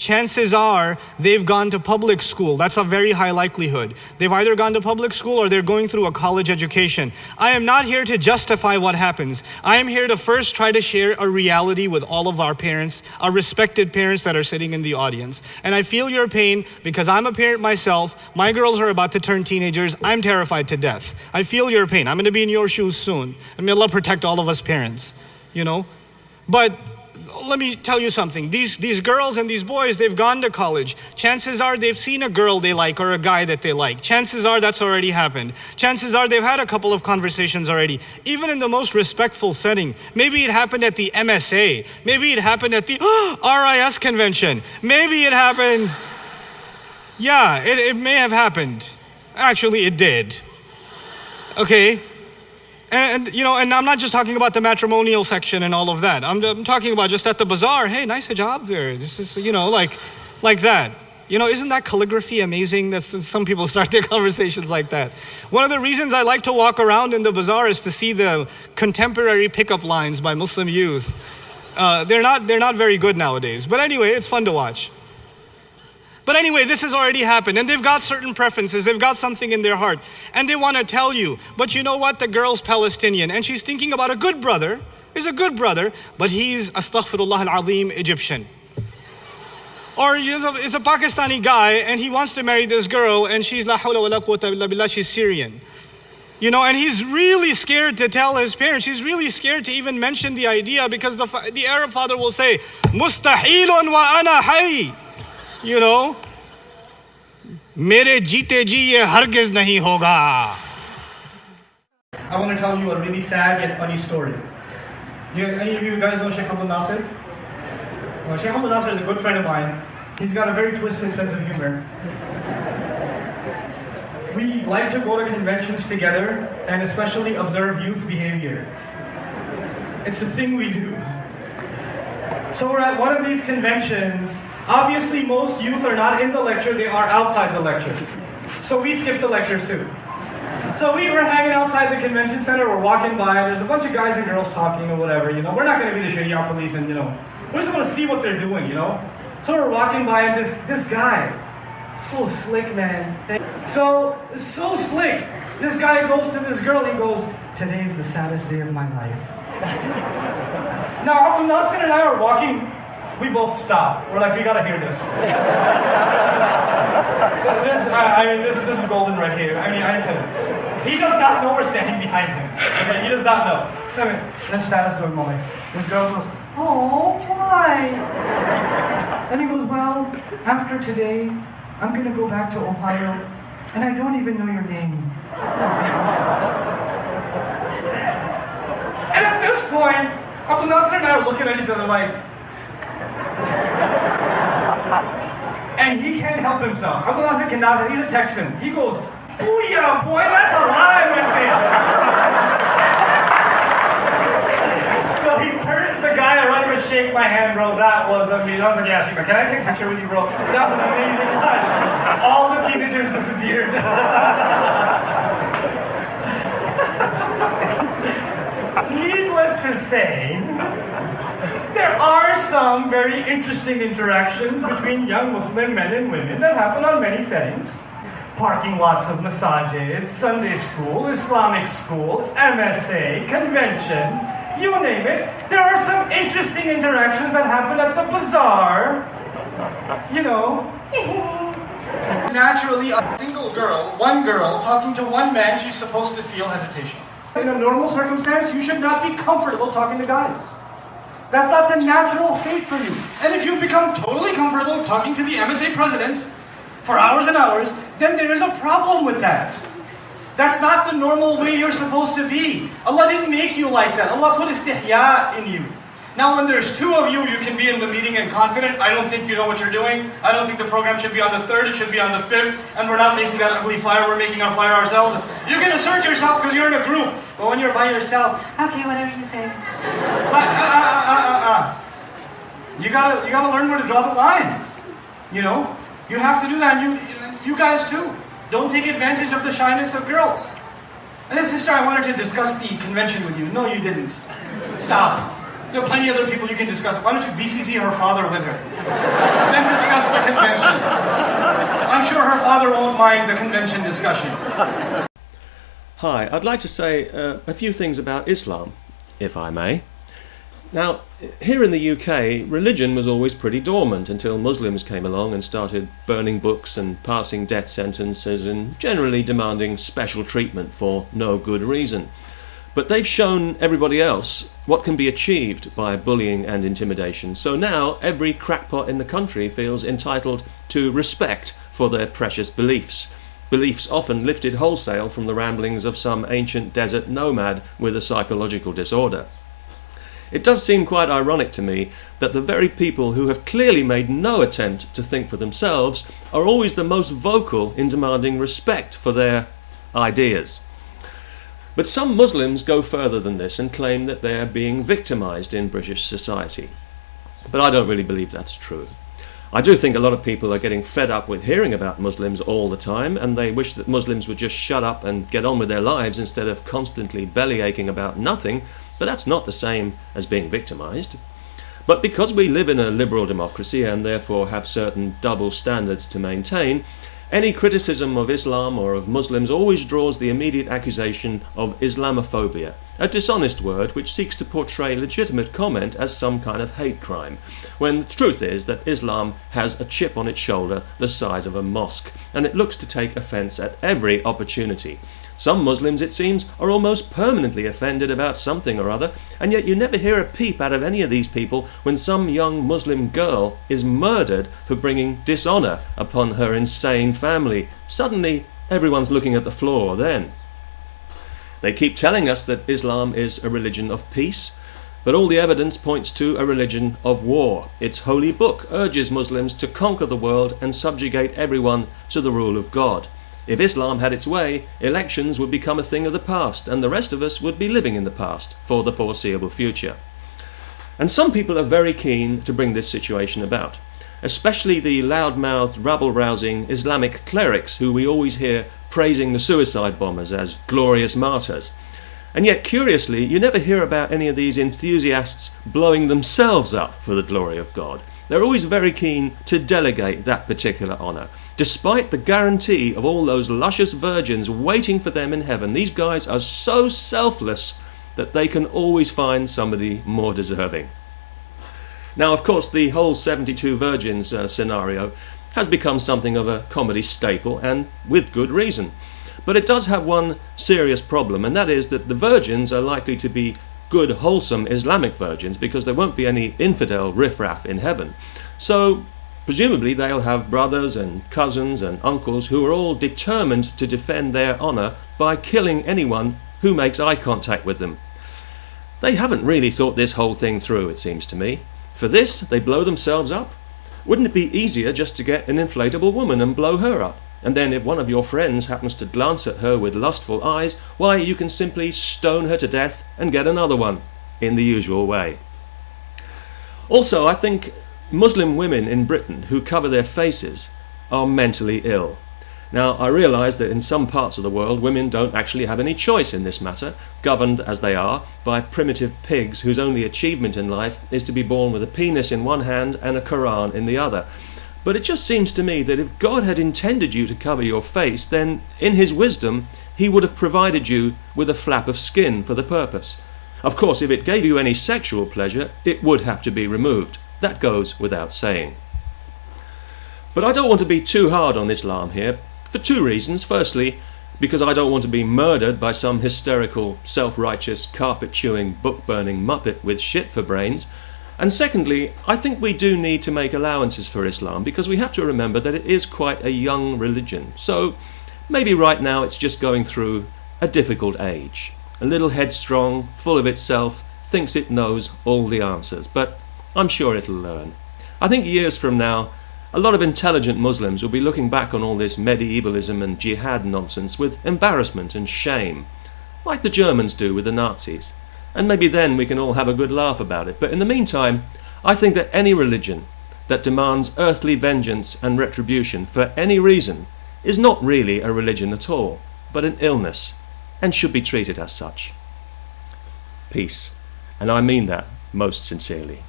chances are they've gone to public school. That's a very high likelihood. They've either gone to public school or they're going through a college education. I am not here to justify what happens. I am here to first try to share a reality with all of our parents, our respected parents that are sitting in the audience. And I feel your pain because I'm a parent myself. My girls are about to turn teenagers. I'm terrified to death. I feel your pain. I'm going to be in your shoes soon. And may Allah protect all of us parents, you know. But let me tell you something. These girls and these boys, they've gone to college. Chances are they've seen a girl they like or a guy that they like. Chances are that's already happened. Chances are they've had a couple of conversations already, even in the most respectful setting. Maybe it happened at the MSA. Maybe it happened at the RIS convention. Maybe it happened. Yeah, it may have happened. Actually, it did. Okay? And you know, and I'm not just talking about the matrimonial section and all of that. I'm talking about just at the bazaar. Hey, nice hijab there. This is, you know, like that. You know, isn't that calligraphy amazing? That's some people start their conversations like that. One of the reasons I like to walk around in the bazaar is to see the contemporary pickup lines by Muslim youth. They're not very good nowadays. But anyway, it's fun to watch. But anyway, this has already happened, and they've got certain preferences, they've got something in their heart, and they want to tell you, but you know what, the girl's Palestinian, and she's thinking about a good brother, he's a good brother, but he's, astaghfirullah al-azim, Egyptian. Or it's a Pakistani guy, and he wants to marry this girl, and she's la hawla wa la quwwata illa billah, she's Syrian. You know, and he's really scared to tell his parents. He's really scared to even mention the idea because the Arab father will say, Mustahilun wa ana hay. You know, mere jeete ji ye hargiz nahi hoga. I want to tell you a really sad yet funny story. Any of you guys know Sheikh Abdul Nasir? Well, Sheikh Abdul Nasir is a good friend of mine. He's got a very twisted sense of humor. We like to go to conventions together and especially observe youth behavior. It's a thing we do. So we're at one of these conventions. Obviously, most youth are not in the lecture, they are outside the lecture. So we skip the lectures too. So we were hanging outside the convention center, we're walking by, there's a bunch of guys and girls talking or whatever, you know. We're not going to be the Sharia police and, you know, we're just going to see what they're doing, you know. So we're walking by and this guy, so slick, man. So slick. This guy goes to this girl, he goes, today's the saddest day of my life. Now, Abdul Nasir and I are walking. We both stop. We're like, we gotta hear this. This is golden right here. I mean, he does not know we're standing behind him. Okay? He does not know. I mean, this status doing moment. This girl goes, oh, why? And he goes, well, after today, I'm gonna go back to Ohio, and I don't even know your name. And at this point, Abdul Nasir and I are looking at each other like, and he can't help himself. Abdul Nasir cannot, he's a Texan. He goes, booyah, boy, that's a lie right there. So he turns to the guy, I want him to shake my hand, bro. That was amazing. I was like, yeah, shake my hand. Can I take a picture with you, bro? That was amazing. All the teenagers disappeared. Needless to say, there are some very interesting interactions between young Muslim men and women that happen on many settings. Parking lots of massages, Sunday school, Islamic school, MSA, conventions, you name it. There are some interesting interactions that happen at the bazaar. You know. Naturally, a single girl, one girl, talking to one man, she's supposed to feel hesitation. In a normal circumstance, you should not be comfortable talking to guys. That's not the natural state for you. And if you become totally comfortable talking to the MSA president for hours and hours, then there is a problem with that. That's not the normal way you're supposed to be. Allah didn't make you like that. Allah put istihya in you. Now when there's two of you, you can be in the meeting and confident. I don't think you know what you're doing. I don't think the program should be on the 3rd, it should be on the 5th. And we're not making that ugly flyer, we're making our flyer ourselves. You can assert yourself because you're in a group. But when you're by yourself, okay, whatever you say. You gotta learn where to draw the line. You know? You have to do that. And you guys too. Don't take advantage of the shyness of girls. And then, sister, I wanted to discuss the convention with you. No, you didn't. Stop. There are plenty of other people you can discuss. Why don't you BCC her father with her? then discuss the convention. I'm sure her father won't mind the convention discussion. Hi, I'd like to say a few things about Islam, if I may. Now, here in the UK, religion was always pretty dormant until Muslims came along and started burning books and passing death sentences and generally demanding special treatment for no good reason. But they've shown everybody else what can be achieved by bullying and intimidation. So now every crackpot in the country feels entitled to respect for their precious beliefs. Beliefs often lifted wholesale from the ramblings of some ancient desert nomad with a psychological disorder. It does seem quite ironic to me that the very people who have clearly made no attempt to think for themselves are always the most vocal in demanding respect for their ideas. But some Muslims go further than this and claim that they are being victimized in British society. But I don't really believe that's true. I do think a lot of people are getting fed up with hearing about Muslims all the time, and they wish that Muslims would just shut up and get on with their lives instead of constantly bellyaching about nothing, but that's not the same as being victimized. But because we live in a liberal democracy and therefore have certain double standards to maintain, any criticism of Islam or of Muslims always draws the immediate accusation of Islamophobia, a dishonest word which seeks to portray legitimate comment as some kind of hate crime, when the truth is that Islam has a chip on its shoulder the size of a mosque, and it looks to take offence at every opportunity. Some Muslims, it seems, are almost permanently offended about something or other, and yet you never hear a peep out of any of these people when some young Muslim girl is murdered for bringing dishonour upon her insane family. Suddenly, everyone's looking at the floor then. They keep telling us that Islam is a religion of peace, but all the evidence points to a religion of war. Its holy book urges Muslims to conquer the world and subjugate everyone to the rule of God. If Islam had its way, elections would become a thing of the past, and the rest of us would be living in the past for the foreseeable future. And some people are very keen to bring this situation about, especially the loud-mouthed, rabble-rousing Islamic clerics who we always hear praising the suicide bombers as glorious martyrs. And yet, curiously, you never hear about any of these enthusiasts blowing themselves up for the glory of God. They're always very keen to delegate that particular honour. Despite the guarantee of all those luscious virgins waiting for them in heaven, these guys are so selfless that they can always find somebody more deserving. Now, of course, the whole 72 virgins scenario has become something of a comedy staple, and with good reason. But it does have one serious problem, and that is that the virgins are likely to be good, wholesome Islamic virgins because there won't be any infidel riffraff in heaven. So, presumably they'll have brothers and cousins and uncles who are all determined to defend their honour by killing anyone who makes eye contact with them. They haven't really thought this whole thing through, it seems to me. For this, they blow themselves up. Wouldn't it be easier just to get an inflatable woman and blow her up? And then if one of your friends happens to glance at her with lustful eyes, why, you can simply stone her to death and get another one, in the usual way. Also, I think Muslim women in Britain who cover their faces are mentally ill. Now, I realise that in some parts of the world women don't actually have any choice in this matter, governed as they are by primitive pigs whose only achievement in life is to be born with a penis in one hand and a Quran in the other. But it just seems to me that if God had intended you to cover your face, then in his wisdom he would have provided you with a flap of skin for the purpose. Of course, if it gave you any sexual pleasure, it would have to be removed. That goes without saying. But I don't want to be too hard on Islam here, for two reasons. Firstly, because I don't want to be murdered by some hysterical, self-righteous, carpet-chewing, book-burning muppet with shit for brains. And secondly, I think we do need to make allowances for Islam, because we have to remember that it is quite a young religion. So maybe right now it's just going through a difficult age. A little headstrong, full of itself, thinks it knows all the answers, but I'm sure it'll learn. I think years from now, a lot of intelligent Muslims will be looking back on all this medievalism and jihad nonsense with embarrassment and shame, like the Germans do with the Nazis. And maybe then we can all have a good laugh about it. But in the meantime, I think that any religion that demands earthly vengeance and retribution for any reason is not really a religion at all, but an illness, and should be treated as such. Peace. And I mean that most sincerely.